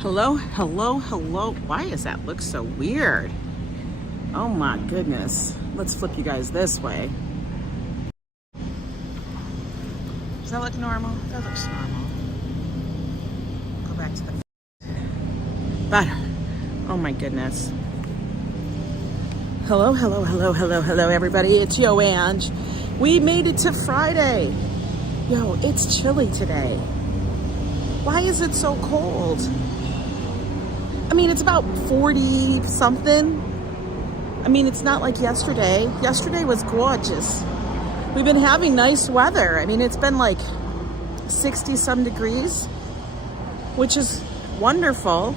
Hello, hello, hello. Why does that look so weird? Oh my goodness. Let's flip you guys this way. Does that look normal? That looks normal. Go back to the better. Oh my goodness. Hello, hello, hello, hello, hello everybody. It's YoAngNYC. We made it to Friday. Yo, it's chilly today. Why is it so cold? I mean, it's about 40 something. I mean, it's not like yesterday. Yesterday was gorgeous. We've been having nice weather. I mean, it's been like 60 some degrees, which is wonderful.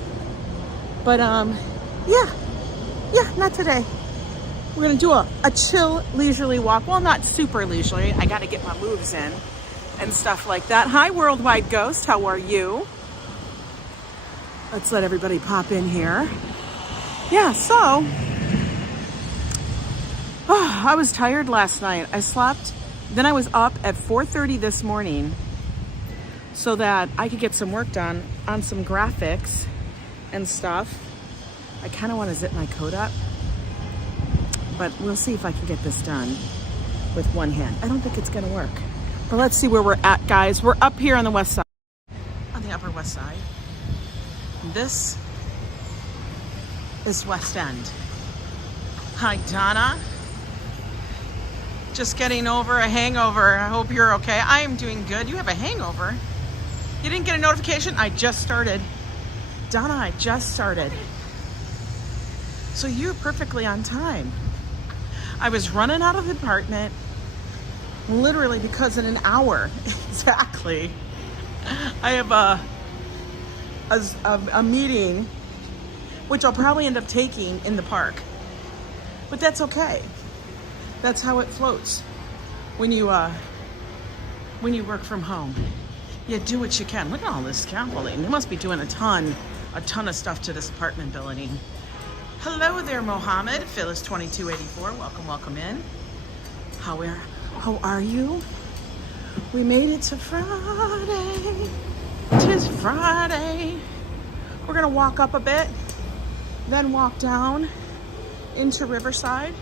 But yeah, not today. We're gonna do a chill, leisurely walk. Well, not super leisurely. I gotta get my moves in and stuff like that. Hi, Worldwide Ghost, how are you? Let's let everybody pop in here. Yeah, so, I was tired last night. I slept, then I was up at 4:30 this morning so that I could get some work done on some graphics and stuff. I kind of want to zip my coat up, but we'll see if I can get this done with one hand. I don't think it's gonna work, but let's see where we're at, guys. We're up here on the west side, on the Upper West Side. This is West End. Hi, Donna. Just getting over a hangover. I hope you're okay. I am doing good. You have a hangover? You didn't get a notification? I just started. Donna, I just started. So you're perfectly on time. I was running out of the apartment literally because in an hour, exactly, I have a meeting, which I'll probably end up taking in the park. But that's okay. That's how it floats when you work from home. You do what you can. Look at all this scaffolding. They must be doing a ton of stuff to this apartment building. Hello there, Mohammed. Phyllis 2284. Welcome in. How are you? We made it to Friday. Tis Friday. We're gonna walk up a bit, then walk down into Riverside.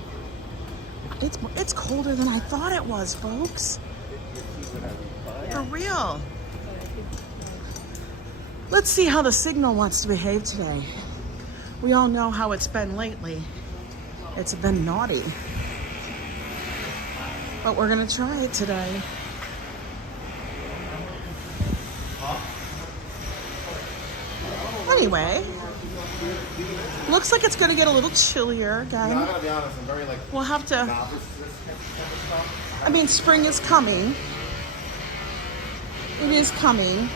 It's colder than I thought it was, folks. For real. Let's see how the signal wants to behave today. We all know how it's been lately. It's been naughty. But we're gonna try it today. Anyway, looks like it's gonna get a little chillier again. Yeah, I gotta be honest, I'm very we'll have to. I mean, spring is coming. It is coming,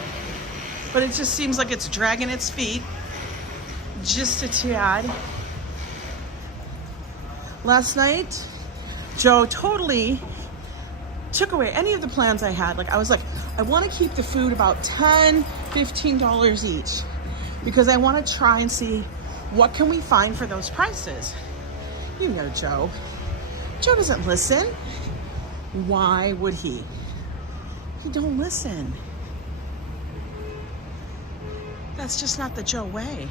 but it just seems like it's dragging its feet just a tad. Last night, Joe totally took away any of the plans I had. Like, I was like, I want to keep the food about $10, $15 each, because I want to try and see what can we find for those prices. You know Joe. Joe doesn't listen. Why would he? He don't listen. That's just not the Joe way.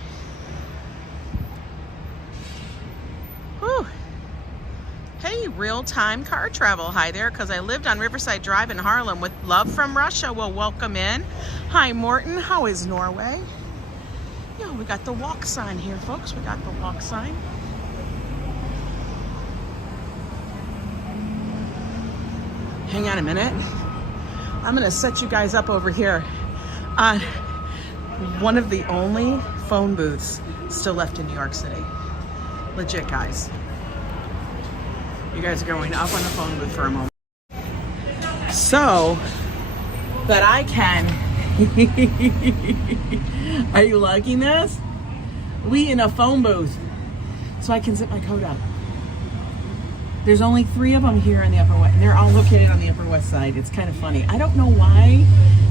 Whew. Hey, real-time car travel. Hi there, because I lived on Riverside Drive in Harlem with love from Russia. Well, welcome in. Hi, Morton. How is Norway? Yo, we got the walk sign here, folks. We got the walk sign. Hang on a minute. I'm gonna set you guys up over here on one of the only phone booths still left in New York City. Legit, guys. You guys are going up on the phone booth for a moment. So that I can. Are you liking this? We in a phone booth. So I can zip my coat up. There's only 3 of them here on the Upper West. They're all located on the Upper West Side. It's kind of funny. I don't know why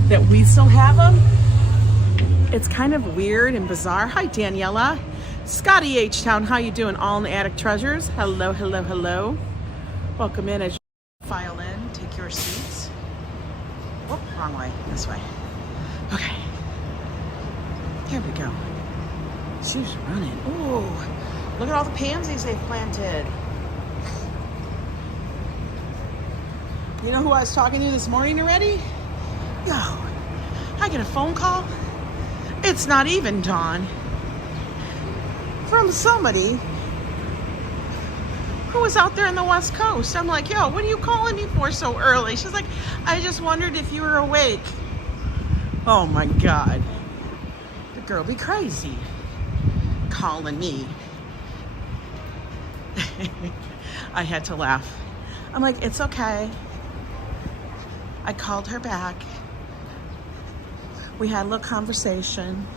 that we still have them. It's kind of weird and bizarre. Hi, Daniela. Scotty H-Town, how you doing? All in the Attic Treasures. Hello, hello, hello. Welcome in as you file in. Take your seats. Whoop, wrong way. This way. Okay. There we go. She's running. Ooh, look at all the pansies they've planted. You know who I was talking to this morning already? Yo, I get a phone call. It's not even dawn. From somebody who was out there in the West Coast. I'm like, yo, what are you calling me for so early? She's like, I just wondered if you were awake. Oh my God. The girl be crazy. Calling me. I had to laugh. I'm like, it's okay. I called her back. We had a little conversation.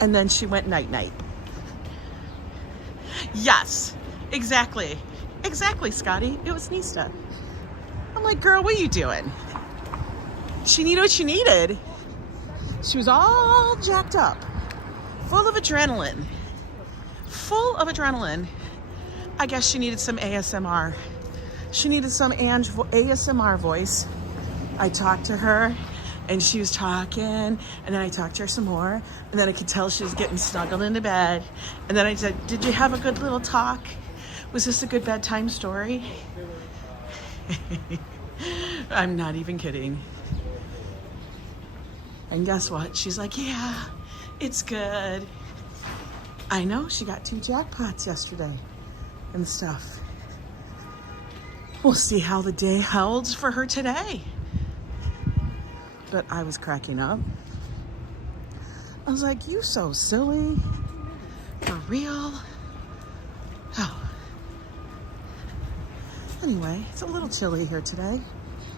And then she went night-night. Yes, exactly. Exactly, Scotty. It was Nista. I'm like, girl, what are you doing? She needed what she needed. She was all jacked up. Full of adrenaline. Full of adrenaline. I guess she needed some ASMR. She needed some ASMR voice. I talked to her and she was talking, and then I talked to her some more, and then I could tell she was getting snuggled into bed. And then I said, did you have a good little talk? Was this a good bedtime story? I'm not even kidding. And guess what? She's like, yeah, it's good. I know, she got 2 jackpots yesterday and stuff. We'll see how the day holds for her today. But I was cracking up. I was like, you so silly. For real? Oh. Anyway, it's a little chilly here today.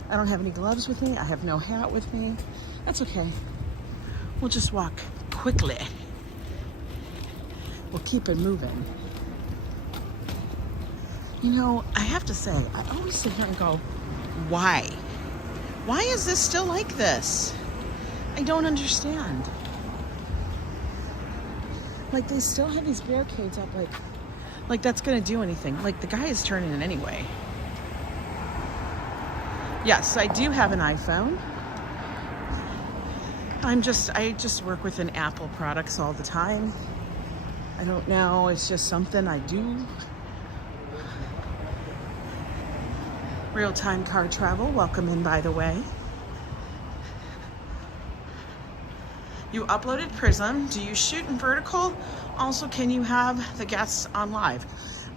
I don't have any gloves with me. I have no hat with me. That's okay. We'll just walk quickly. We'll keep it moving. You know, I have to say, I always sit here and go, why? Why is this still like this? I don't understand. Like, they still have these barricades up, like that's gonna do anything. Like, the guy is turning it anyway. Yes, I do have an iPhone. I just work with an Apple products all the time. I don't know, it's just something I do. Real-time car travel, welcome in, by the way. You uploaded Prism. Do you shoot in vertical? Also, can you have the guests on live?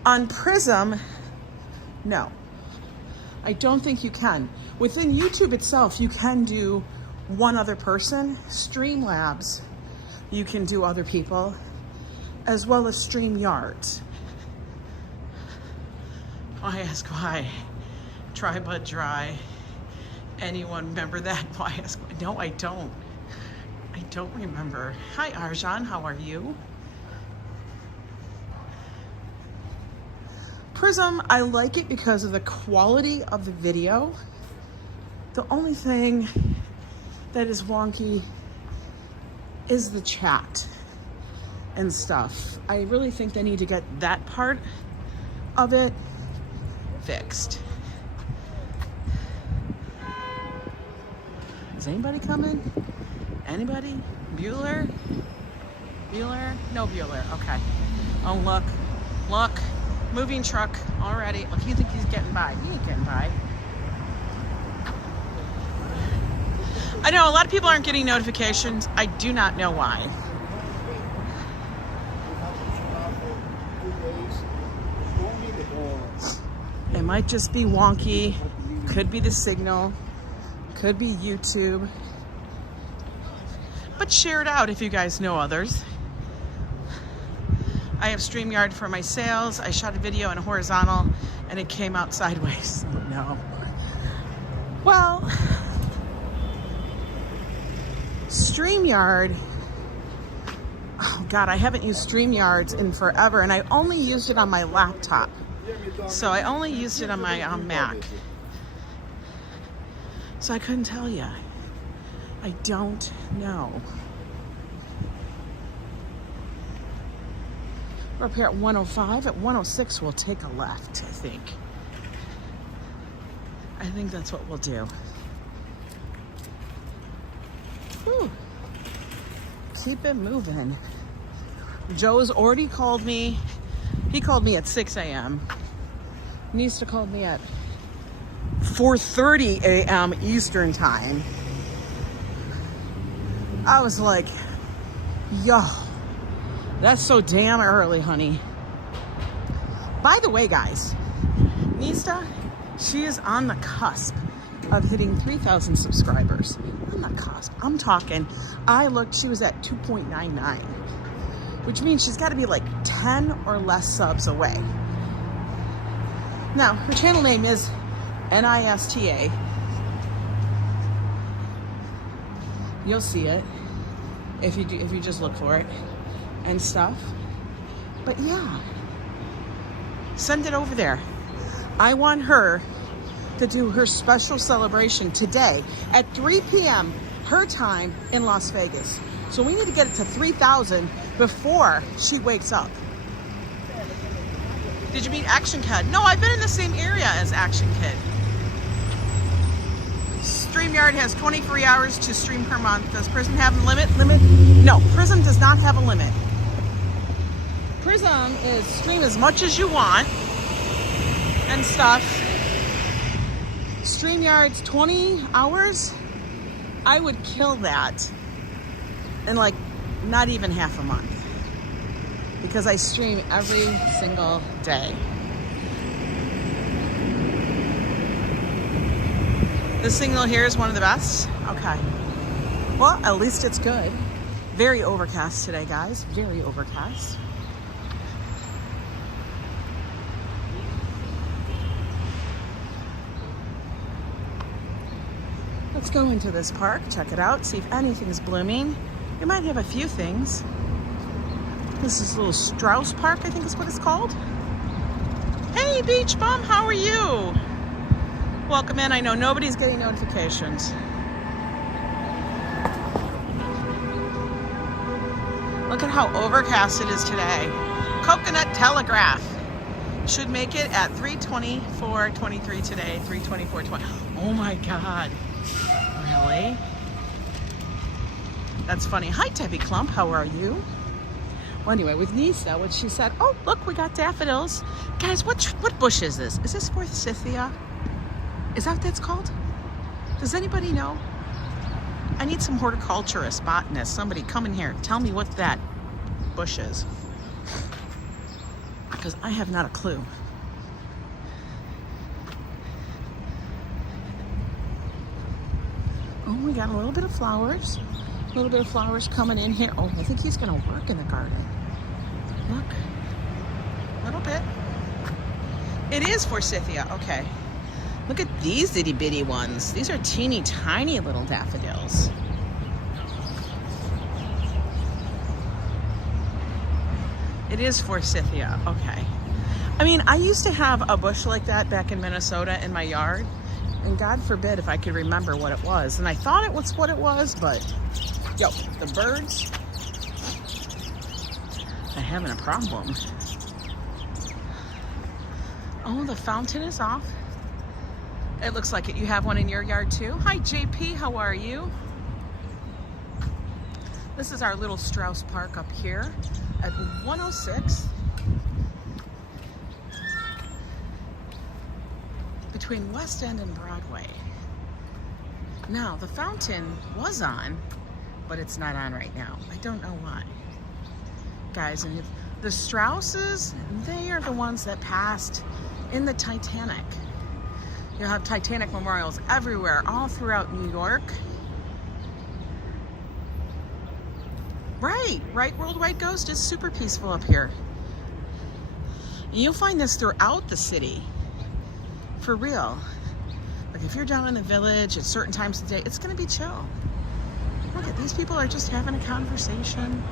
On Prism, no. I don't think you can. Within YouTube itself, you can do one other person. Streamlabs, you can do other people, as well as StreamYard. I ask why. Try but dry. Anyone remember that? Why ask? No, I don't. I don't remember. Hi, Arjan. How are you? Prism, I like it because of the quality of the video. The only thing that is wonky is the chat and stuff. I really think they need to get that part of it fixed. Is anybody coming? Anybody? Bueller? Bueller? No Bueller. Okay. Oh, look. Look. Moving truck already. Look, you think he's getting by. He ain't getting by. I know a lot of people aren't getting notifications. I do not know why. It might just be wonky. Could be the signal. Could be YouTube. But share it out if you guys know others. I have StreamYard for my sales. I shot a video in horizontal and it came out sideways. No. Well, StreamYard, oh God, I haven't used StreamYards in forever, and I only used it on my laptop. So I only used it on my Mac. So I couldn't tell you. I don't know. We're up here at 105. At 106, we'll take a left, I think. I think that's what we'll do. Whew. keep it moving. Joe's already called me. He called me at 6 a.m. Nista called me at 4:30 a.m. Eastern time. I was like, yo, that's so damn early, honey. By the way, guys, Nista, she is on the cusp of hitting 3,000 subscribers. On the cusp. I'm talking, I looked, she was at 2.99, which means she's got to be like 10 or less subs away. Now, her channel name is NISTA. You'll see it if you just look for it and stuff. But yeah, send it over there. I want her to do her special celebration today at 3 p.m. her time in Las Vegas. So we need to get it to 3,000 before she wakes up. Did you meet Action Kid? No, I've been in the same area as Action Kid. StreamYard has 23 hours to stream per month. Does Prism have a limit? No, Prism does not have a limit. Prism is stream as much as you want and stuff. StreamYard's 20 hours. I would kill that in like not even half a month because I stream every single day. This signal here is one of the best. Okay. Well, at least it's good. Very overcast today, guys. Very overcast. Let's go into this park, check it out, see if anything's blooming. You might have a few things. This is a little Strauss Park, I think is what it's called. Hey, Beach Bum, how are you? Welcome in. I know nobody's getting notifications. Look at how overcast it is today. Coconut Telegraph should make it at 3:24:23 today. 3:24:20. Oh my God. Really? That's funny. Hi, Debbie Clump. How are you? Well, anyway, with Nisa, what she said, oh, look, we got daffodils. Guys, what bush is this? Is this forsythia? Is that what that's called? Does anybody know? I need some horticulturist, botanist, somebody come in here. Tell me what that bush is. Because I have not a clue. Oh, we got a little bit of flowers. A little bit of flowers coming in here. Oh, I think he's gonna work in the garden. Look, a little bit. It is forsythia, okay. Look at these itty bitty ones. These are teeny tiny little daffodils. It is forsythia, okay. I mean, I used to have a bush like that back in Minnesota in my yard, and God forbid if I could remember what it was. And I thought it was what it was, but yo, the birds are having a problem. Oh, the fountain is off. It looks like it. You have one in your yard too. Hi, JP, how are you? This is our little Strauss Park up here at 106. Between West End and Broadway. Now, the fountain was on, but it's not on right now. I don't know why. Guys, and if the Strausses, they are the ones that passed in the Titanic. You'll have Titanic memorials everywhere, all throughout New York. Right, Worldwide Ghost is super peaceful up here. You'll find this throughout the city, for real. Like if you're down in the village at certain times of the day, it's gonna be chill. Look at these people are just having a conversation.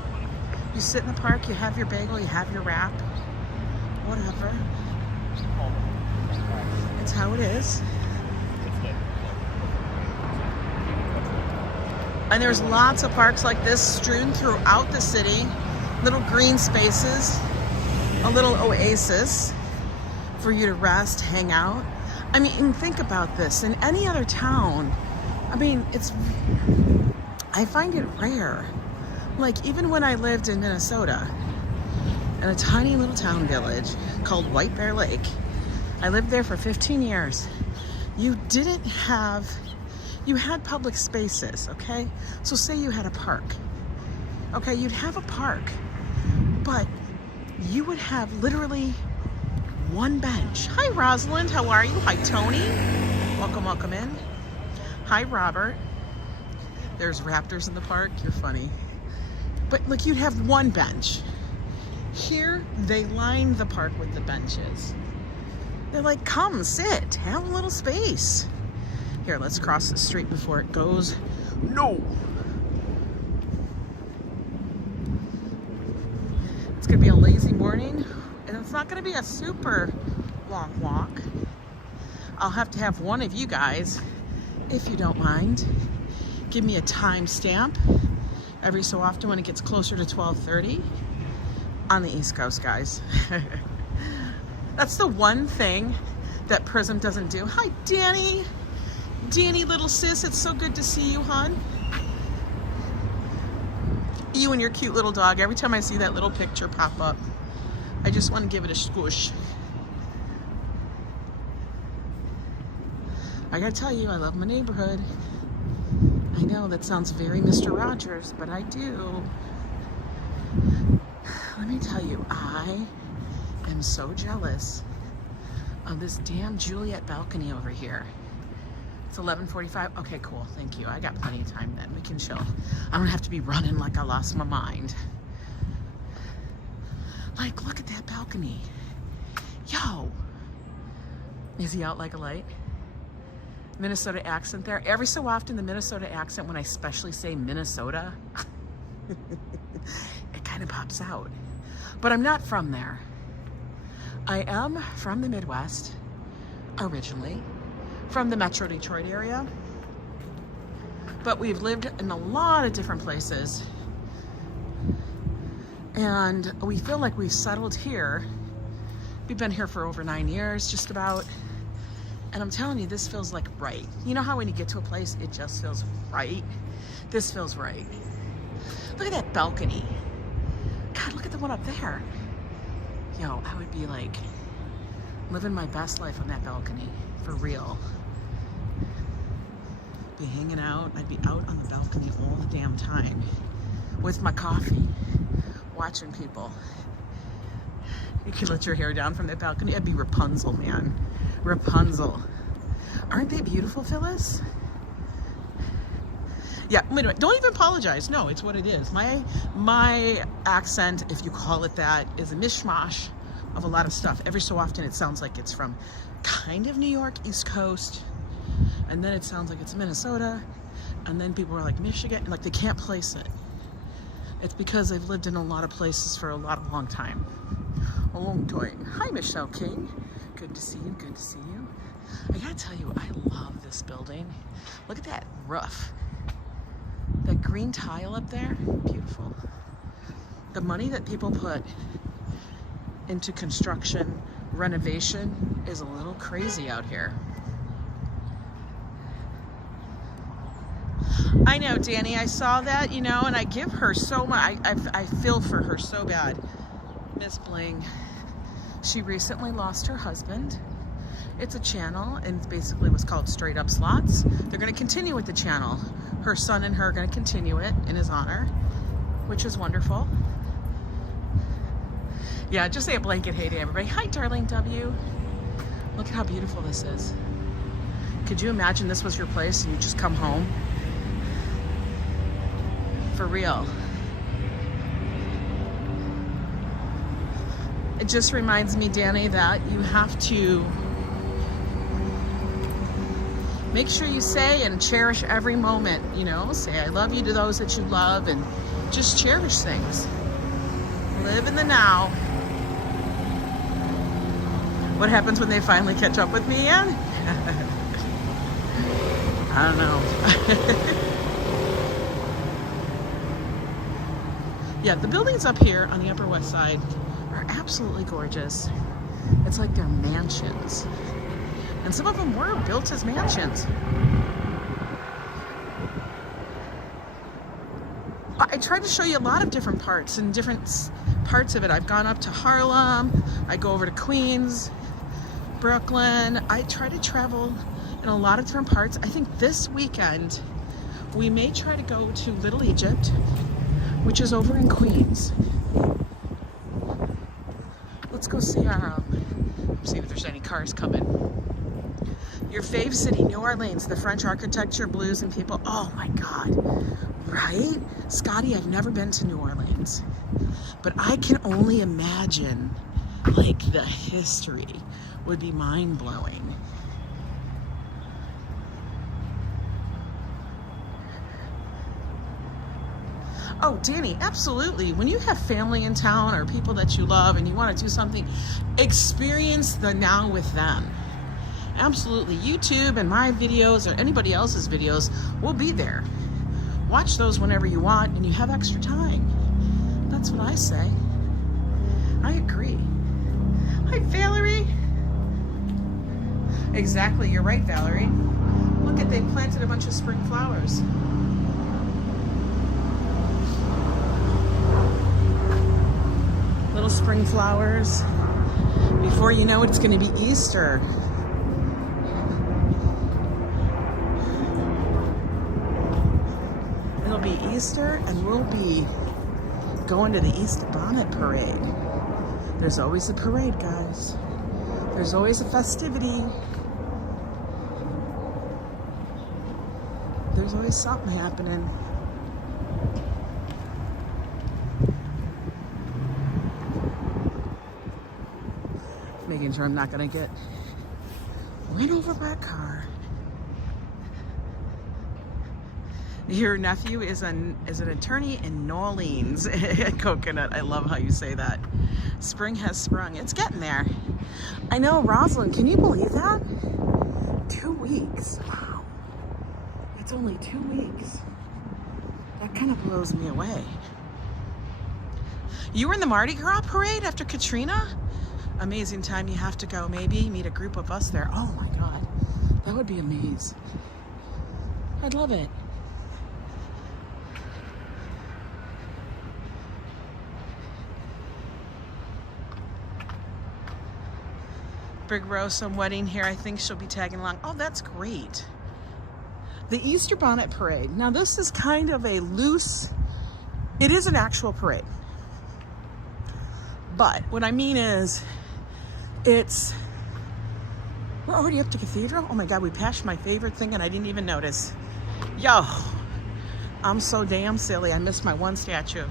You sit in the park, you have your bagel, you have your wrap, whatever. It's how it is. And there's lots of parks like this strewn throughout the city. Little green spaces, a little oasis for you to rest, hang out. I mean, and think about this. In any other town, I mean, I find it rare Like, even when I lived in Minnesota, in a tiny little town village called White Bear Lake, I lived there for 15 years. You had public spaces, okay? So say you had a park, okay? You'd have a park, but you would have literally one bench. Hi, Rosalind, how are you? Hi, Tony. Welcome in. Hi, Robert. There's raptors in the park. You're funny. But look, you'd have one bench. Here, they line the park with the benches. They're like, come, sit, have a little space. Here, let's cross the street before it goes. No! It's gonna be a lazy morning, and it's not gonna be a super long walk. I'll have to have one of you guys, if you don't mind, give me a time stamp every so often when it gets closer to 12:30 on the East Coast, guys. That's the one thing that Prism doesn't do. Hi, Danny. Danny, little sis, it's so good to see you, hon. You and your cute little dog. Every time I see that little picture pop up, I just want to give it a squish. I gotta tell you, I love my neighborhood. I know that sounds very Mr. Rogers, but I do. Let me tell you, I am so jealous of this damn Juliet balcony over here. It's 11:45. Okay, cool. Thank you. I got plenty of time then. We can chill. I don't have to be running like I lost my mind. Like, look at that balcony. Yo. Is he out like a light? Minnesota accent there. Every so often, the Minnesota accent, when I especially say Minnesota, it kind of pops out. But I'm not from there. I am from the Midwest, originally, from the Metro Detroit area. But we've lived in a lot of different places. And we feel like we've settled here. We've been here for over 9 years, just about. And I'm telling you, this feels like right. You know how when you get to a place, it just feels right? This feels right. Look at that balcony. God, look at the one up there. Yo, I would be like living my best life on that balcony, for real. Be hanging out. I'd be out on the balcony all the damn time with my coffee, watching people. You can let your hair down from that balcony. I'd be Rapunzel, man. Rapunzel. Aren't they beautiful, Phyllis? Yeah, anyway, don't even apologize. No, it's what it is. My accent, if you call it that, is a mishmash of a lot of stuff. Every so often it sounds like it's from kind of New York, East Coast, and then it sounds like it's Minnesota, and then people are like Michigan, like they can't place it. It's because they've lived in a lot of places for a long time. A long time. Hi, Michelle King. Good to see you, good to see you. I gotta tell you, I love this building. Look at that roof. That green tile up there, beautiful. The money that people put into construction, renovation is a little crazy out here. I know, Danny, I saw that, you know, and I give her so much. I feel for her so bad. Miss Bling, she recently lost her husband. It's a channel, and it basically was called Straight Up Slots. They're going to continue with the channel. Her son and her are going to continue it in his honor, which is wonderful. Yeah, just say a blanket hey to everybody. Hi, darling W. Look at how beautiful this is. Could you imagine this was your place and you just come home? For real. It just reminds me, Danny, that you have to make sure you say and cherish every moment, you know, say I love you to those that you love, and just cherish things. Live in the now. What happens when they finally catch up with me again? I don't know. Yeah, the buildings up here on the Upper West Side are absolutely gorgeous. It's like they're mansions. And some of them were built as mansions. tried to show you a lot of different parts and different parts of it. I've gone up to Harlem, I go over to Queens, Brooklyn. I try to travel in a lot of different parts. I think this weekend we may try to go to Little Egypt, which is over in Queens. Let's go see our, see if there's any cars coming. Your fave city, New Orleans, the French architecture, blues, and people. Oh my God, right? Scotty, I've never been to New Orleans, but I can only imagine like the history would be mind-blowing. Oh, Danny, absolutely. When you have family in town or people that you love and you want to do something, experience the now with them. Absolutely. YouTube and my videos or anybody else's videos will be there. Watch those whenever you want and you have extra time. That's what I say. I agree. Hi, Valerie. Exactly. You're right, Valerie. Look at, they planted a bunch of spring flowers. Little spring flowers. Before you know it, it's going to be Easter. It'll be Easter and we'll be going to the Easter Bonnet Parade. There's always a parade, guys. There's always a festivity. There's always something happening. Making sure I'm not gonna get run over by a car. Your nephew is an attorney in New Orleans. Coconut, I love how you say that. Spring has sprung. It's getting there. I know, Rosalind, can you believe that? 2 weeks. Wow. It's only 2 weeks. That kind of blows me away. You were in the Mardi Gras parade after Katrina? Amazing time. You have to go, maybe meet a group of us there. Oh my God, that would be amazing. I'd love it. Big Rose, some wedding here. I think she'll be tagging along. Oh, that's great. The Easter Bonnet Parade. Now this is kind of a loose, it is an actual parade. But what I mean is, we're already up to Cathedral. Oh my God, we passed my favorite thing and I didn't even notice. Yo, I'm so damn silly. I missed my one statue.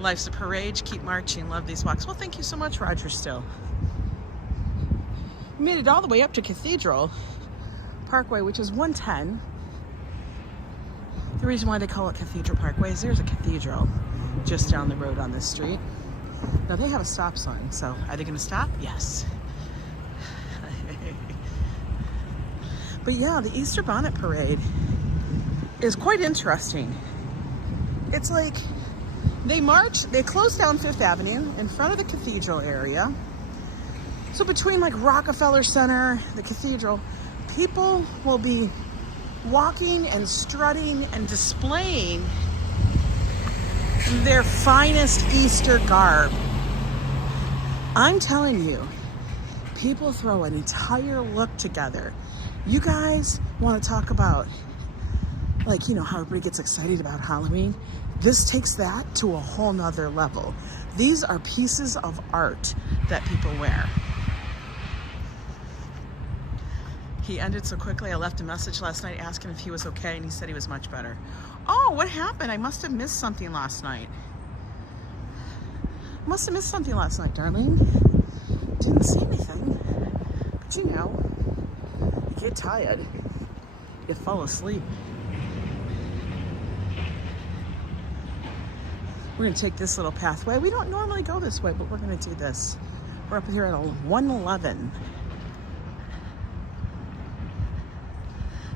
Life's a parade. Keep marching. Love these walks. Well, thank you so much, Roger Still. We made it all the way up to Cathedral Parkway, which is 110. The reason why they call it Cathedral Parkway is there's a cathedral just down the road on this street. Now they have a stop sign, so are they going to stop? Yes. But yeah, the Easter Bonnet Parade is quite interesting. It's like they march, they close down Fifth Avenue in front of the cathedral area. So between like Rockefeller Center, the cathedral, people will be walking and strutting and displaying their finest Easter garb. I'm telling you, people throw an entire look together. You guys want to talk about, like, you know, how everybody gets excited about Halloween? This takes that to a whole nother level. These are pieces of art that people wear. He ended so quickly. I left a message last night asking if he was okay, and he said he was much better. Oh, what happened? I must have missed something last night. Must have missed something last night, darling. Didn't see anything. But you know, you get tired. You fall asleep. We're gonna take this little pathway. We don't normally go this way, but we're gonna do this. We're up here at 111.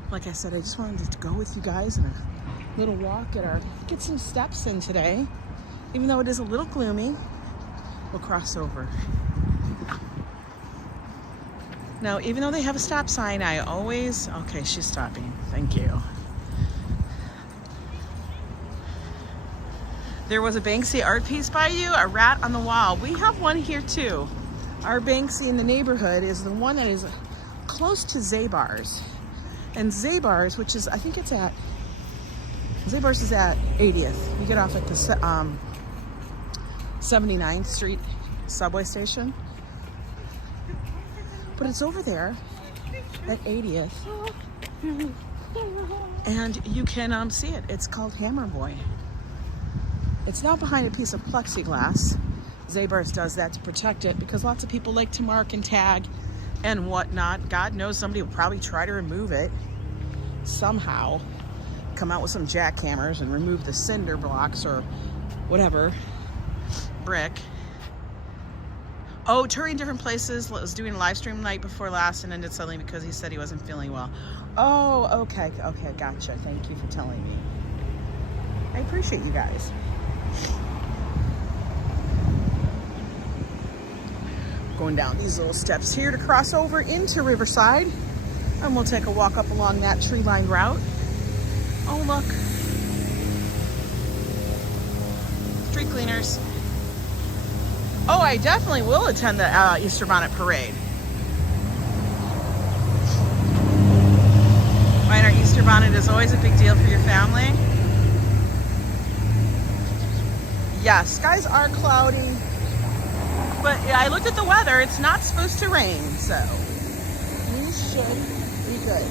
Like I said, I just wanted to go with you guys in a little walk get some steps in today. Even though it is a little gloomy, we'll cross over. Now, even though they have a stop sign, I always, okay, she's stopping. Thank you. There was a Banksy art piece by you, a rat on the wall. We have one here too. Our Banksy in the neighborhood is the one that is close to Zabar's. And Zabar's, which is, I think it's at, Zabar's is at 80th. You get off at the 79th Street subway station. But it's over there at 80th. And you can see it. It's called Hammer Boy. It's not behind a piece of plexiglass. Zabar's does that to protect it because lots of people like to mark and tag and whatnot. God knows somebody will probably try to remove it somehow. Come out with some jackhammers and remove the cinder blocks or whatever, brick. Oh, touring different places. Was doing a live stream night before last and ended suddenly because he said he wasn't feeling well. Oh, okay, gotcha. Thank you for telling me. I appreciate you guys. Going down these little steps here to cross over into Riverside. And we'll take a walk up along that tree-lined route. Oh, look. Street cleaners. Oh, I definitely will attend the Easter Bonnet Parade. Right, our Easter bonnet is always a big deal for your family. Yeah, skies are cloudy. But yeah, I looked at the weather. It's not supposed to rain, so we should be good.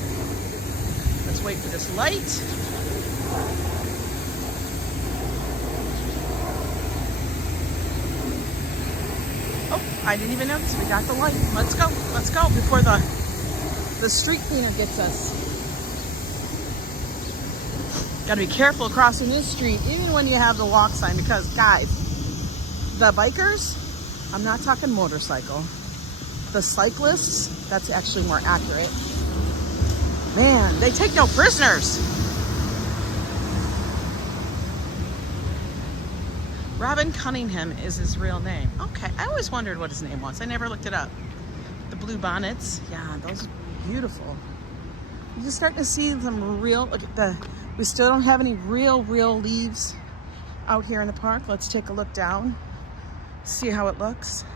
Let's wait for this light. Oh, I didn't even notice. We got the light. Let's go before the street cleaner gets us. Got to be careful crossing this street, even when you have the walk sign, because guys, the bikers, I'm not talking motorcycle. The cyclists, that's actually more accurate. Man, they take no prisoners. Robin Cunningham is his real name. Okay, I always wondered what his name was. I never looked it up. The blue bonnets, yeah, those are beautiful. You're just starting to see some real, look at we still don't have any real leaves out here in the park. Let's take a look down. See how it looks.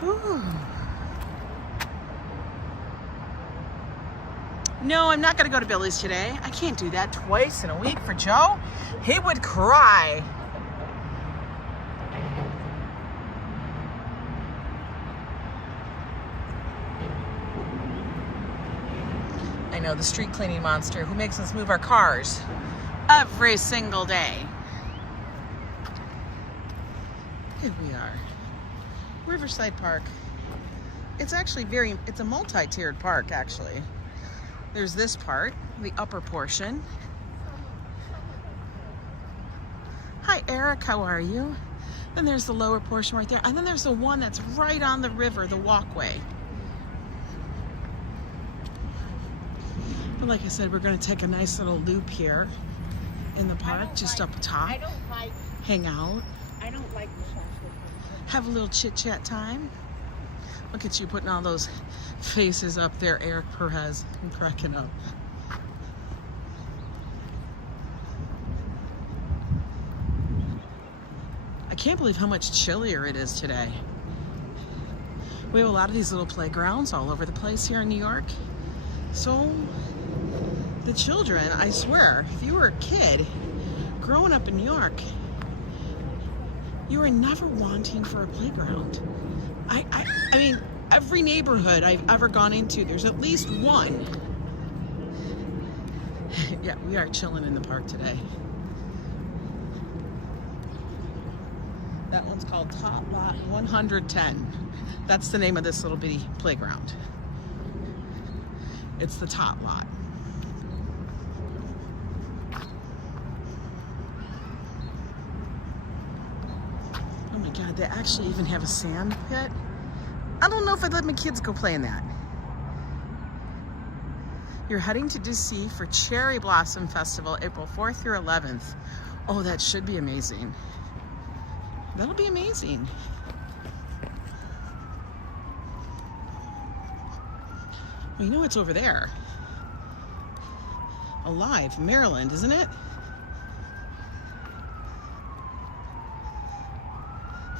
Whew. No, I'm not gonna go to Billy's today. I can't do that twice in a week for Joe. He would cry. I know, the street cleaning monster who makes us move our cars every single day. Here we are, Riverside Park. It's actually it's a multi-tiered park, actually. There's this part, the upper portion. Hi, Eric, how are you? Then there's the lower portion right there. And then there's the one that's right on the river, the walkway. But like I said, we're gonna take a nice little loop here in the park, just up top. I don't like. Hang out. I don't like the show. Have a little chit chat time. Look at you putting all those faces up there, Eric Perez. I'm cracking up. I can't believe how much chillier it is today. We have a lot of these little playgrounds all over the place here in New York. So the children, I swear, if you were a kid growing up in New York, you were never wanting for a playground. I mean, every neighborhood I've ever gone into, there's at least one. Yeah, we are chilling in the park today. That one's called Top Lot 110. That's the name of this little bitty playground. It's the Top Lot. Oh my God, they actually even have a sand pit. I don't know if I'd let my kids go play in that. You're heading to DC for Cherry Blossom Festival, April 4th through 11th. Oh, that should be amazing. That'll be amazing. Well, you know what's over there? Alive, Maryland, isn't it?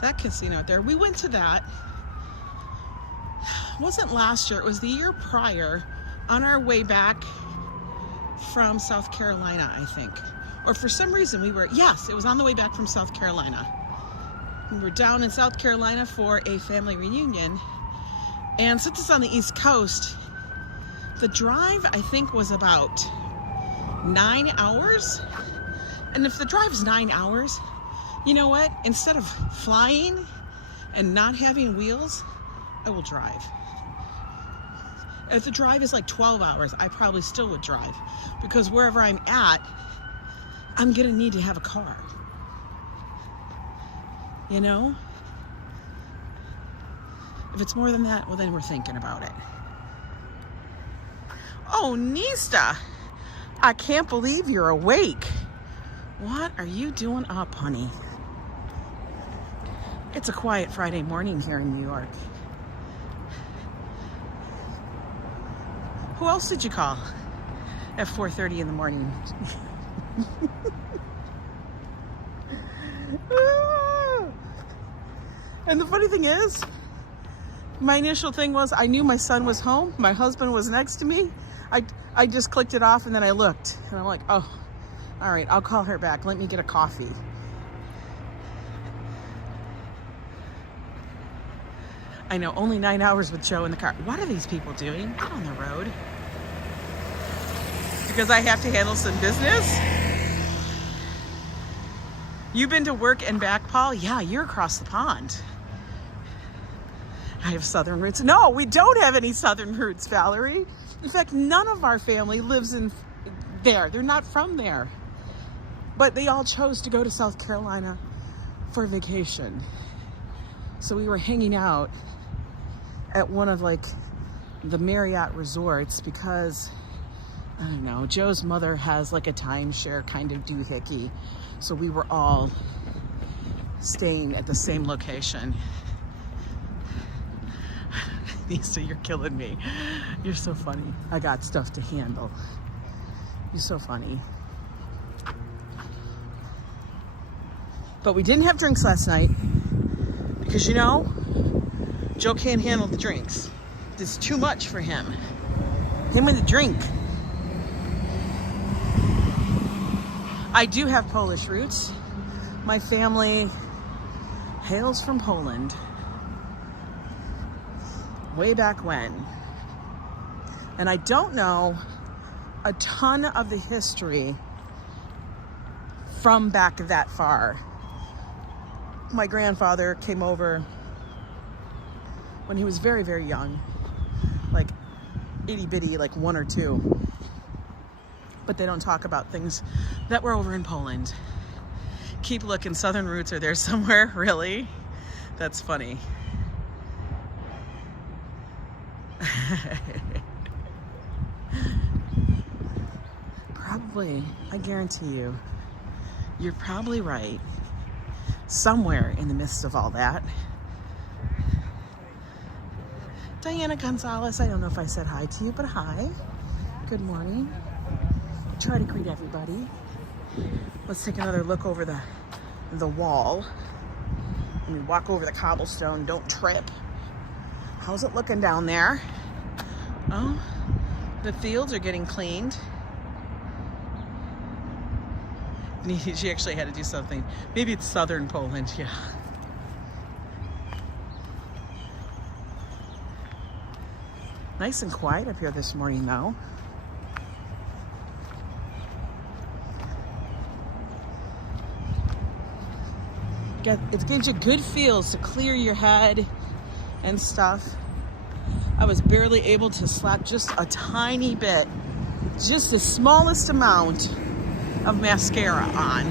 That casino out there. We went to that. It wasn't last year, it was the year prior, on our way back from South Carolina, I think. Or for some reason yes, it was on the way back from South Carolina. We were down in South Carolina for a family reunion. And since it's on the East Coast, the drive, I think, was about 9 hours. And if the drive's 9 hours, you know what? Instead of flying and not having wheels, I will drive. If the drive is like 12 hours, I probably still would drive, because wherever I'm at, I'm gonna need to have a car. You know? If it's more than that, well, then we're thinking about it. Oh, Nista, I can't believe you're awake. What are you doing up, honey? It's a quiet Friday morning here in New York. Who else did you call at 4:30 in the morning? And the funny thing is, my initial thing was I knew my son was home. My husband was next to me. I just clicked it off, and then I looked, and I'm like, oh, all right, I'll call her back. Let me get a coffee. I know, only 9 hours with Joe in the car. What are these people doing? Get on the road. Because I have to handle some business? You've been to work and back, Paul? Yeah, you're across the pond. I have southern roots. No, we don't have any southern roots, Valerie. In fact, none of our family lives in there. They're not from there. But they all chose to go to South Carolina for vacation. So we were hanging out at one of like the Marriott resorts because, I don't know, Joe's mother has like a timeshare kind of doohickey. So we were all staying at the same location. Lisa, you're killing me. You're so funny. I got stuff to handle. You're so funny. But we didn't have drinks last night because, you know, Joe can't handle the drinks. It's too much for him. Him with the drink. I do have Polish roots. My family hails from Poland. Way back when. And I don't know a ton of the history from back that far. My grandfather came over when he was very, very young, like itty bitty, like 1 or 2. But they don't talk about things that were over in Poland. Keep looking, southern roots are there somewhere, really? That's funny. Probably, I guarantee you, you're probably right. Somewhere in the midst of all that. Diana Gonzalez, I don't know if I said hi to you, but hi. Good morning. Try to greet everybody. Let's take another look over the wall. When we walk over the cobblestone, don't trip. How's it looking down there? Oh, the fields are getting cleaned. She actually had to do something. Maybe it's southern Poland, yeah. Nice and quiet up here this morning, though. It gives you good feels to clear your head and stuff. I was barely able to slap just a tiny bit, just the smallest amount of mascara on.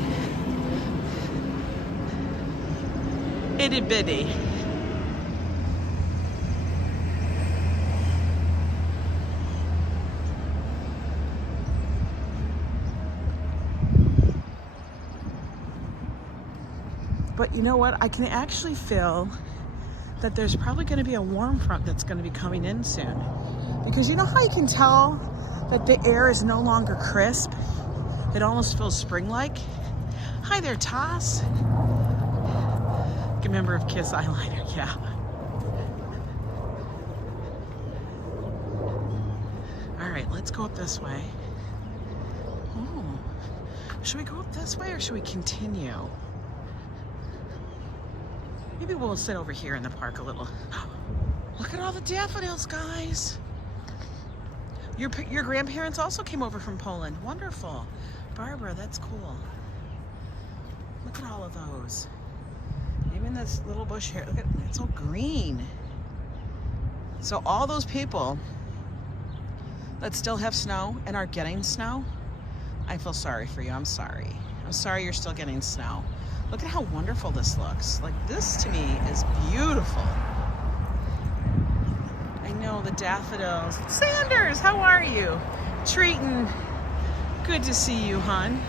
Itty bitty. But you know what? I can actually feel that there's probably going to be a warm front that's going to be coming in soon. Because you know how you can tell that the air is no longer crisp. It almost feels spring-like. Hi there, Toss. A member of Kiss Eyeliner, yeah. All right, let's go up this way. Oh, should we go up this way or should we continue? Maybe we'll sit over here in the park a little. Look at all the daffodils, guys. Your grandparents also came over from Poland. Wonderful. Barbara, that's cool. Look at all of those. Even this little bush here, look at it, it's all green. So all those people that still have snow and are getting snow, I feel sorry for you. I'm sorry. I'm sorry you're still getting snow. Look at how wonderful this looks. Like, this to me is beautiful. I know, the daffodils. Sanders, how are you? Treating. Good to see you, hon.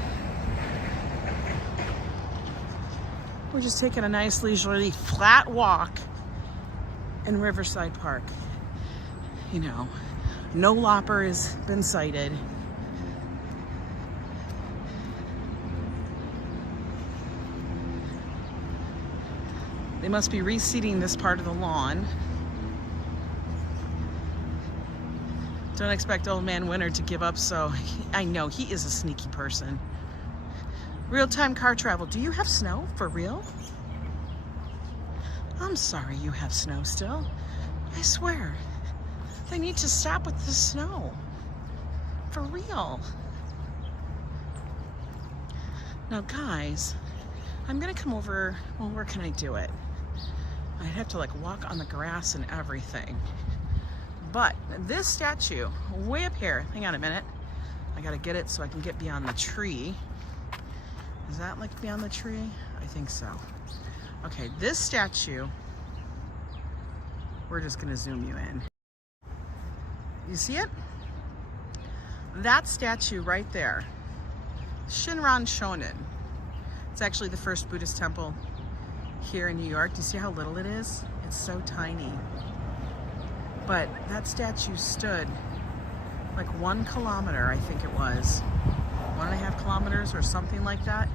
We're just taking a nice leisurely flat walk in Riverside Park. You know, no lopper has been sighted. They must be reseeding this part of the lawn. Don't expect Old Man Winter to give up, so I know he is a sneaky person. Real-time car travel. Do you have snow? For real? I'm sorry you have snow still. I swear. They need to stop with the snow. For real. Now, guys, I'm gonna come over. Well, where can I do it? I'd have to like walk on the grass and everything. But this statue, way up here, hang on a minute. I gotta get it so I can get beyond the tree. Is that like beyond the tree? I think so. Okay, this statue, we're just gonna zoom you in. You see it? That statue right there, Shinran Shonin. It's actually the first Buddhist temple here in New York. Do you see how little it is? It's so tiny. But that statue stood like 1 kilometer, I think it was. 1.5 kilometers or something like that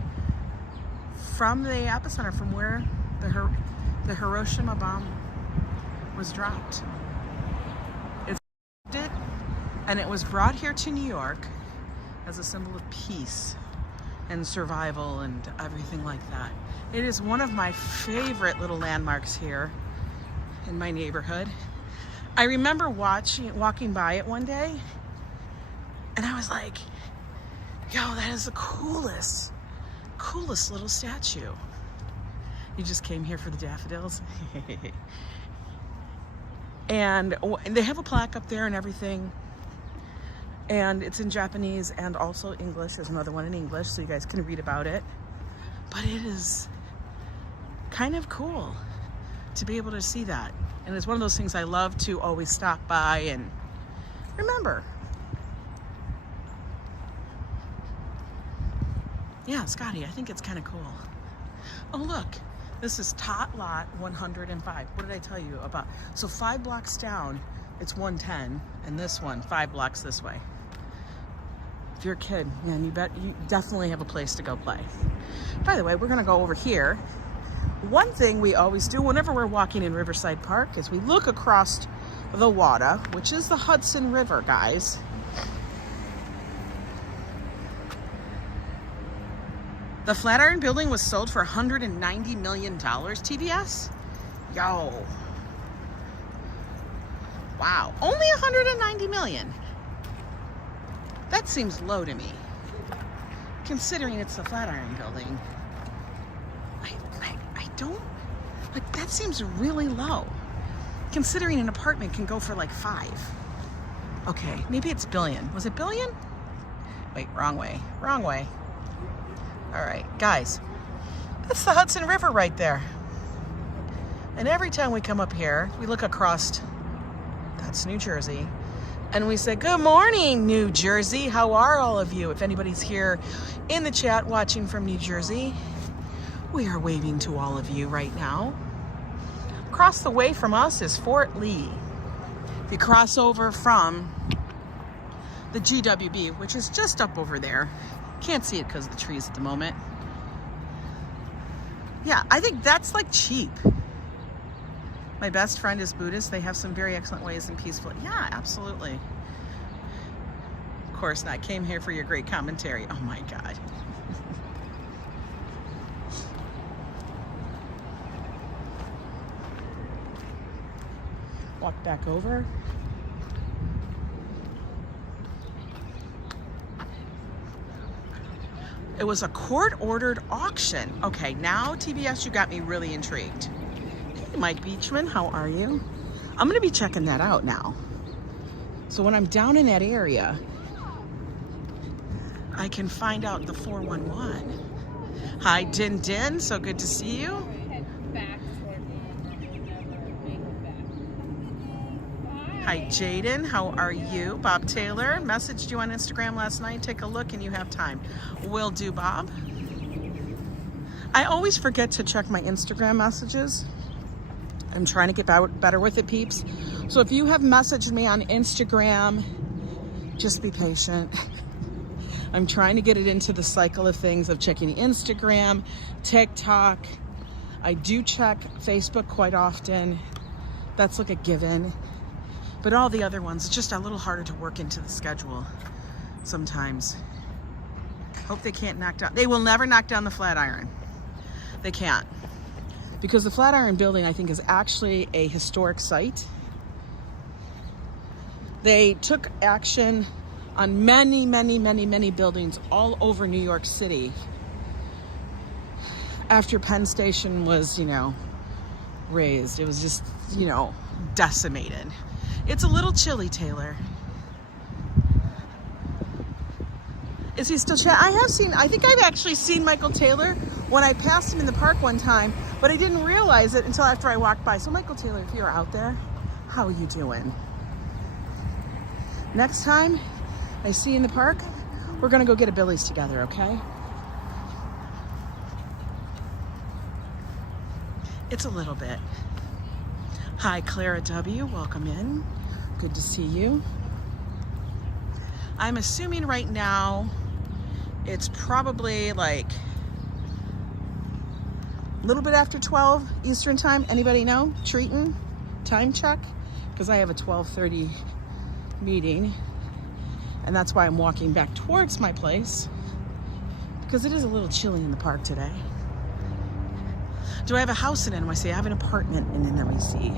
from the epicenter, from where the Hiroshima bomb was dropped. And it was brought here to New York as a symbol of peace and survival and everything like that. It is one of my favorite little landmarks here in my neighborhood. I remember walking by it one day, and I was like, yo, that is the coolest little statue. You just came here for the daffodils? And they have a plaque up there and everything. And it's in Japanese and also English. There's another one in English, so you guys can read about it. But it is kind of cool to be able to see that. And it's one of those things I love to always stop by and remember. Yeah, Scotty, I think it's kind of cool. Oh, look, this is Tot Lot 105. What did I tell you about? So 5 blocks down, it's 110, and this one, 5 blocks this way. If you're a kid, man, you definitely have a place to go play. By the way, we're gonna go over here. One thing we always do whenever we're walking in Riverside Park is we look across the water, which is the Hudson River, guys. The Flatiron Building was sold for $190 million, TBS? Yo. Wow, only $190 million. That seems low to me, considering it's the Flatiron Building. I don't, like, that seems really low, considering an apartment can go for like 5. Okay, maybe it's billion. Was it billion? Wait, wrong way. All right, guys, that's the Hudson River right there. And every time we come up here, we look across, that's New Jersey, and we say, good morning, New Jersey. How are all of you? If anybody's here in the chat watching from New Jersey, we are waving to all of you right now. Across the way from us is Fort Lee. If you cross over from the GWB, which is just up over there. Can't see it because of the trees at the moment. Yeah, I think that's like cheap. My best friend is Buddhist. They have some very excellent ways and peaceful. Yeah, absolutely. Of course not. Came here for your great commentary. Oh my God. Walk back over. It was a court-ordered auction. Okay, now TBS, you got me really intrigued. Hey, Mike Beachman, how are you? I'm gonna be checking that out now. So when I'm down in that area, I can find out the 411. Hi, Din Din, so good to see you. Hi, Jaden. How are you? Bob Taylor messaged you on Instagram last night. Take a look and you have time. Will do, Bob. I always forget to check my Instagram messages. I'm trying to get better with it, peeps. So if you have messaged me on Instagram, just be patient. I'm trying to get it into the cycle of things of checking Instagram, TikTok. I do check Facebook quite often. That's like a given. But all the other ones, it's just a little harder to work into the schedule sometimes. Hope they can't knock down. They will never knock down the Flatiron. They can't. Because the Flatiron building, I think, is actually a historic site. They took action on many, many, many, many buildings all over New York City after Penn Station was, razed. It was just, decimated. It's a little chilly, Taylor. Is he still chatting? I think I've actually seen Michael Taylor when I passed him in the park one time, but I didn't realize it until after I walked by. So Michael Taylor, if you're out there, how are you doing? Next time I see you in the park, we're gonna go get a Billy's together, okay? It's a little bit. Hi, Clara W. Welcome in. Good to see you. I'm assuming right now it's probably like a little bit after 12 Eastern time. Anybody know? Treating? Time check? Because I have a 12:30 meeting. And that's why I'm walking back towards my place. Because it is a little chilly in the park today. Do I have a house in NYC? I have an apartment in NYC.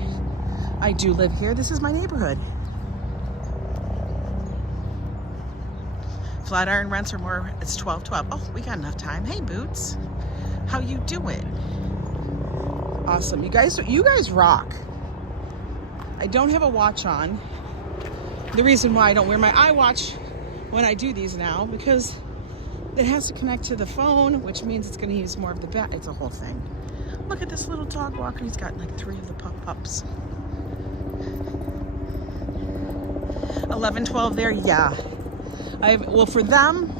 I do live here. This is my neighborhood. Flatiron rents are more, it's 12:12. Oh, we got enough time. Hey, Boots. How you doing? Awesome. You guys rock. I don't have a watch on. The reason why I don't wear my iWatch when I do these now, because it has to connect to the phone, which means it's going to use more of the battery. It's a whole thing. Look at this little dog walker. He's got like 3 of the pups. 11:12 there. Yeah. Well, for them,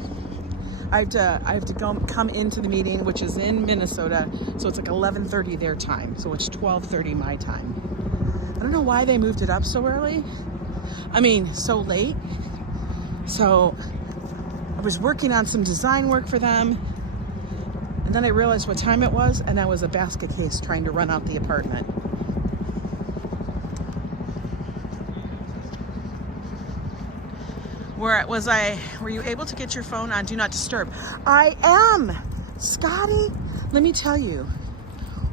I have to come into the meeting, which is in Minnesota. So it's like 11:30 their time. So it's 12:30 my time. I don't know why they moved it up so early. I mean, so late. So I was working on some design work for them. And then I realized what time it was, and I was a basket case trying to run out the apartment. Were you able to get your phone on Do Not Disturb? I am! Scotty, let me tell you,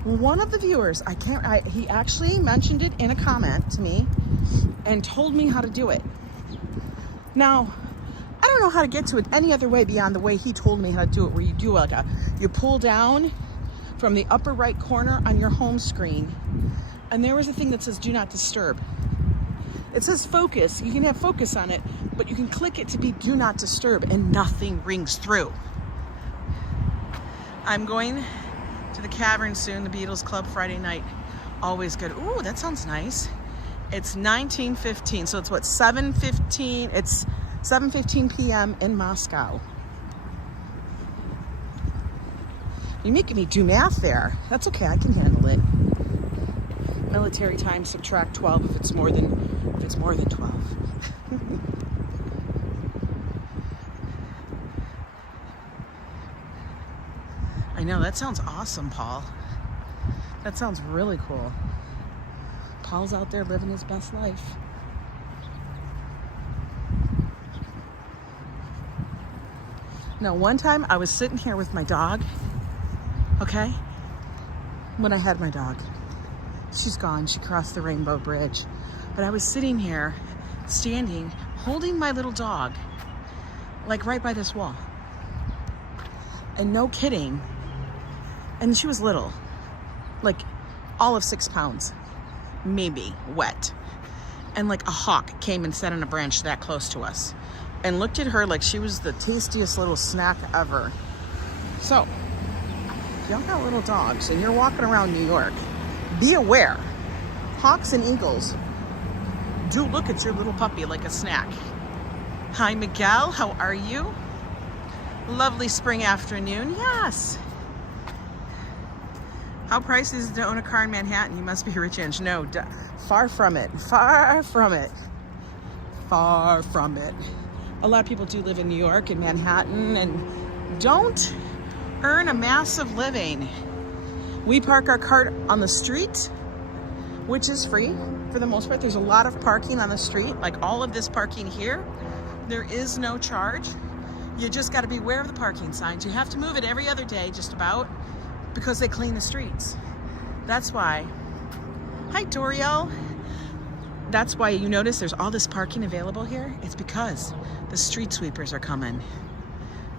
one of the viewers, he actually mentioned it in a comment to me and told me how to do it. Now, I don't know how to get to it any other way beyond the way he told me how to do it, where you do you pull down from the upper right corner on your home screen, and there is a thing that says Do Not Disturb. It says focus. You can have focus on it, but you can click it to be Do Not Disturb and nothing rings through. I'm going to the Cavern soon, the Beatles Club Friday night. Always good. Ooh, that sounds nice. It's 19:15, so it's what, 7:15? It's 7:15 p.m. in Moscow. You're making me do math there. That's okay, I can handle it. Military time, subtract 12 if it's more than 12. know, that sounds awesome, Paul. That sounds really cool. Paul's out there living his best life. Now, one time I was sitting here with my dog, okay? When I had my dog. She's gone, she crossed the Rainbow Bridge. But I was sitting here, standing, holding my little dog, like right by this wall. And no kidding, and she was little, like all of 6 pounds, maybe, wet. And like a hawk came and sat on a branch that close to us and looked at her like she was the tastiest little snack ever. So, if y'all got little dogs and you're walking around New York, be aware, hawks and eagles do look at your little puppy like a snack. Hi, Miguel, how are you? Lovely spring afternoon, yes. How pricey is it to own a car in Manhattan? You must be rich, Ange. No, far from it, far from it, far from it. A lot of people do live in New York and Manhattan and don't earn a massive living. We park our car on the street, which is free for the most part. There's a lot of parking on the street, like all of this parking here. There is no charge. You just got to be aware of the parking signs. You have to move it every other day, just about, because they clean the streets. That's why. Hi, Doriel. That's why you notice there's all this parking available here. It's because the street sweepers are coming.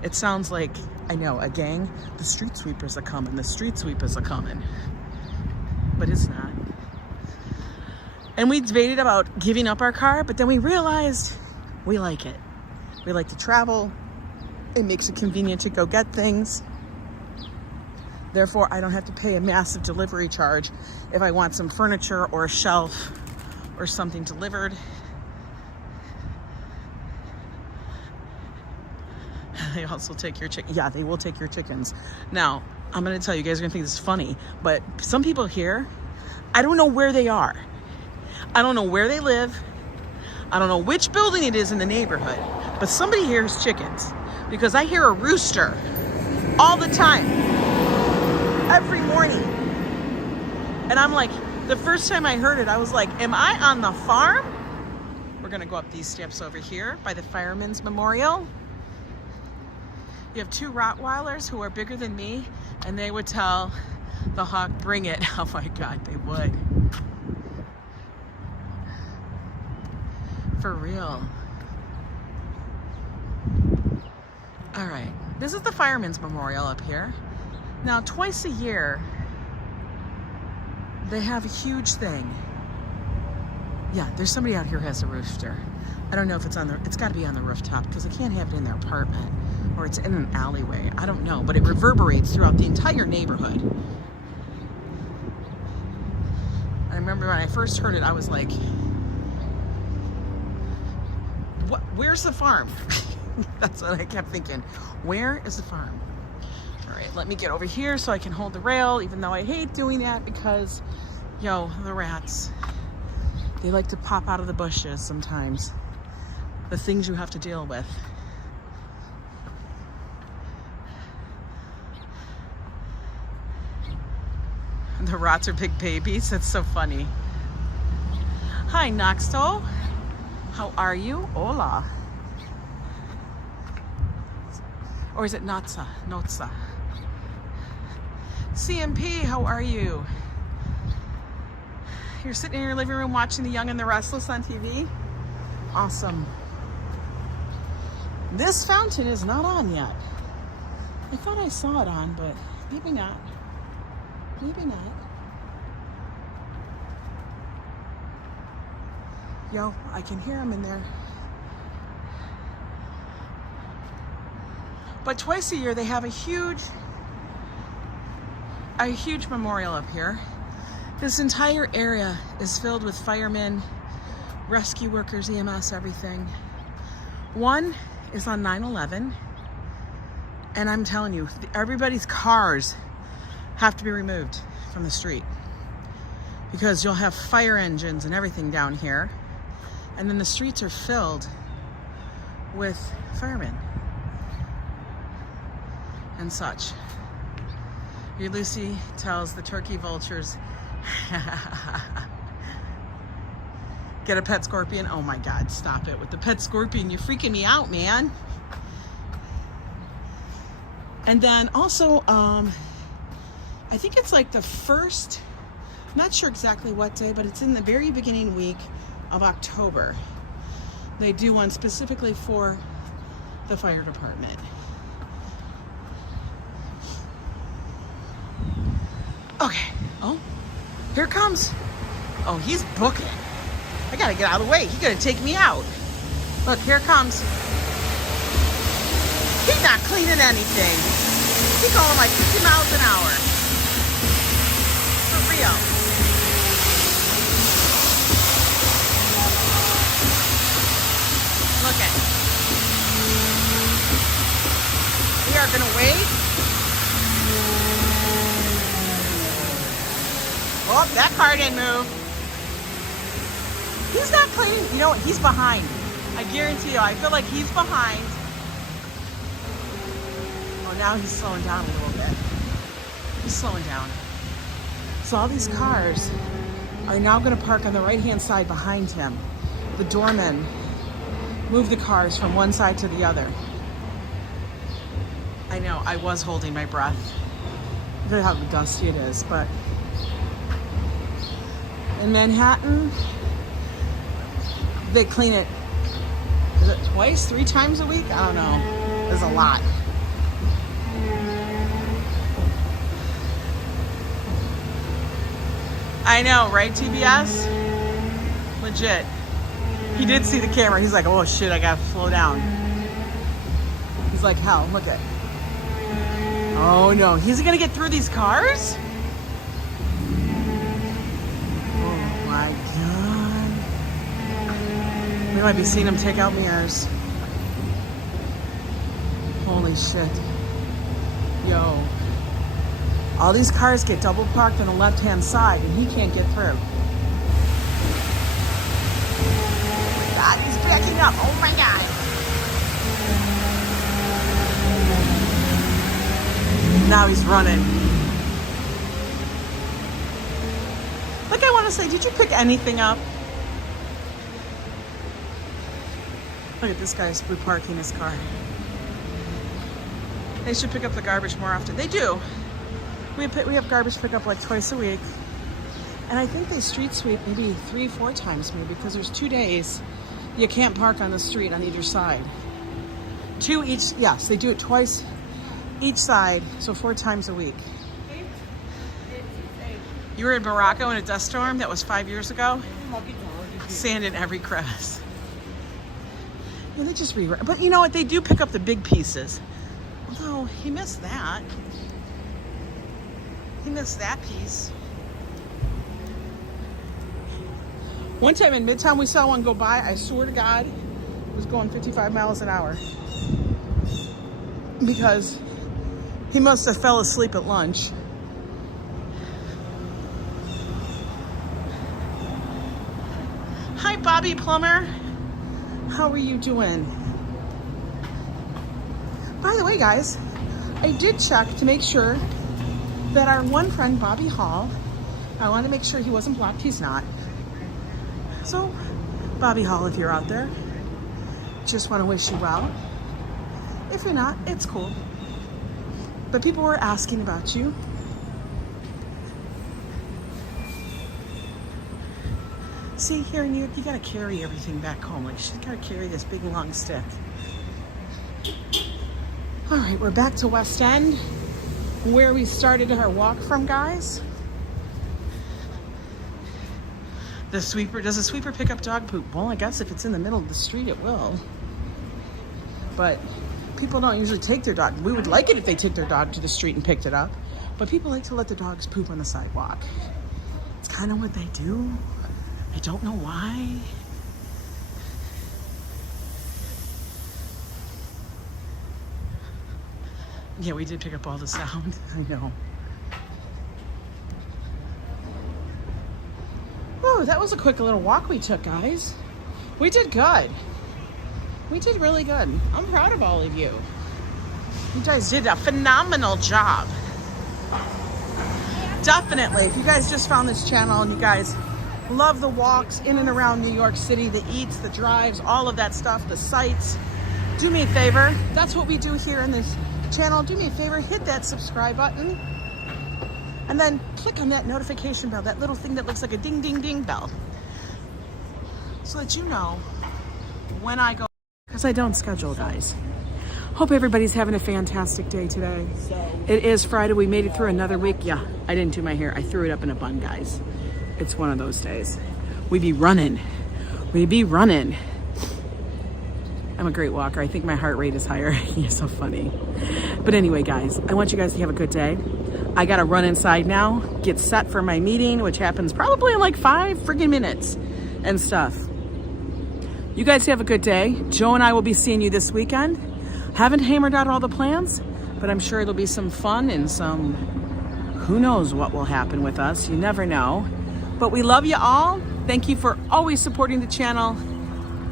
It sounds like, I know, a gang. The street sweepers are coming. The street sweepers are coming. But it's not. And we debated about giving up our car, but then we realized we like it. We like to travel. It makes it convenient to go get things. Therefore, I don't have to pay a massive delivery charge if I want some furniture or a shelf or something delivered. They also take your chicken. Yeah, they will take your chickens. Now, I'm going to tell you, you guys are going to think this is funny, but some people here, I don't know where they are. I don't know where they live. I don't know which building it is in the neighborhood, but somebody here has chickens. Because I hear a rooster all the time, every morning. And I'm like, the first time I heard it, I was like, am I on the farm? We're gonna go up these steps over here by the Fireman's Memorial. You have 2 Rottweilers who are bigger than me, and they would tell the hawk, bring it. Oh my God, they would. For real. All right, this is the Fireman's Memorial up here. Now, twice a year, they have a huge thing. Yeah, there's somebody out here who has a rooster. I don't know if it's on the, it's gotta be on the rooftop because they can't have it in their apartment or it's in an alleyway. I don't know, but it reverberates throughout the entire neighborhood. I remember when I first heard it, I was like, what, where's the farm? That's what I kept thinking. Where is the farm? All right, let me get over here so I can hold the rail, even though I hate doing that because, yo, the rats, they like to pop out of the bushes sometimes. The things you have to deal with. The rats are big babies. That's so funny. Hi, Noxto. How are you? Hola. Or is it Notsa? Notsa. CMP, how are you? You're sitting in your living room watching The Young and the Restless on TV? Awesome. This fountain is not on yet. I thought I saw it on, but maybe not. Maybe not. Yo, I can hear them in there. But twice a year they have a huge memorial up here. This entire area is filled with firemen, rescue workers, EMS, everything. One is on 9/11, and I'm telling you, everybody's cars have to be removed from the street because you'll have fire engines and everything down here, and then the streets are filled with firemen and such. Your Lucy tells the turkey vultures, get a pet scorpion. Oh my God, stop it with the pet scorpion. You're freaking me out, man. And then also, I think it's like the first, I'm not sure exactly what day, but it's in the very beginning week of October. They do one specifically for the fire department. Okay. Oh, here it comes. Oh, he's booking. I gotta get out of the way. He's gonna take me out. Look, here it comes. He's not cleaning anything. He's going like 50 miles an hour. For real. Look at. We are gonna wait. Oh, that car didn't move. He's not cleaning. You know what? He's behind. I guarantee you. I feel like he's behind. Oh, now he's slowing down a little bit. He's slowing down. So all these cars are now going to park on the right-hand side behind him. The doormen move the cars from one side to the other. I know. I was holding my breath. Look at how dusty it is, but in Manhattan, they clean it, is it twice, 3 times a week? I don't know. There's a lot. I know, right, TBS? Legit. He did see the camera. He's like, oh shit, I gotta slow down. He's like, hell, look at. Oh no, he's gonna get through these cars? My God. We might be seeing him take out mirrors. Holy shit. Yo. All these cars get double parked on the left-hand side and he can't get through. God, he's backing up. Oh my God. Now he's running. Like I want to say, did you pick anything up? Look at this guy's reparking his car. They should pick up the garbage more often. They do. We have garbage pickup like twice a week. And I think they street sweep maybe 3-4 times maybe, because there's 2 days you can't park on the street on either side. 2 each, yes, they do it twice each side, so 4 times a week. You were in Morocco in a dust storm that was 5 years ago? Sand in every crevice. Yeah, they just but you know what? They do pick up the big pieces. Although, he missed that. He missed that piece. One time in Midtown, we saw one go by. I swear to God, it was going 55 miles an hour. Because he must have fell asleep at lunch. Hi, Bobby Plumber. How are you doing? By the way, guys, I did check to make sure that our one friend, Bobby Hall, I want to make sure he wasn't blocked. He's not. So, Bobby Hall, if you're out there, just want to wish you well. If you're not, it's cool. But people were asking about you. See, here in New York, you gotta carry everything back home. Like, she's gotta carry this big long stick. All right, we're back to West End, where we started our walk from, guys. The sweeper, does a sweeper pick up dog poop? Well, I guess if it's in the middle of the street, it will. But people don't usually take their dog. We would like it if they took their dog to the street and picked it up. But people like to let their dogs poop on the sidewalk. It's kind of what they do. I don't know why. Yeah, we did pick up all the sound. I know. Oh, that was a quick little walk we took, guys. We did good. We did really good. I'm proud of all of you. You guys did a phenomenal job. definitely, if you guys just found this channel and you guys love the walks in and around New York City, the eats, the drives, all of that stuff, the sights, do me a favor. That's what we do here in this channel. Do me a favor, hit that subscribe button and then click on that notification bell, that little thing that looks like a ding, ding, ding bell, so that you know when I go, because I don't schedule, guys. Hope everybody's having a fantastic day today. It is Friday. We made it through another week. Yeah, I didn't do my hair. I threw it up in a bun, guys. It's one of those days. We be running. We be running. I'm a great walker. I think my heart rate is higher. You're so funny. But anyway, guys, I want you guys to have a good day. I got to run inside now, get set for my meeting, which happens probably in like 5 friggin' minutes and stuff. You guys have a good day. Joe and I will be seeing you this weekend. Haven't hammered out all the plans, but I'm sure it'll be some fun and some, who knows what will happen with us. You never know. But we love you all. Thank you for always supporting the channel.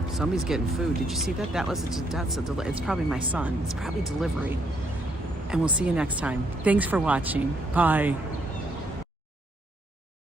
Somebody's getting food. Did you see that? It's probably my son. It's probably delivery. And we'll see you next time. Thanks for watching. Bye.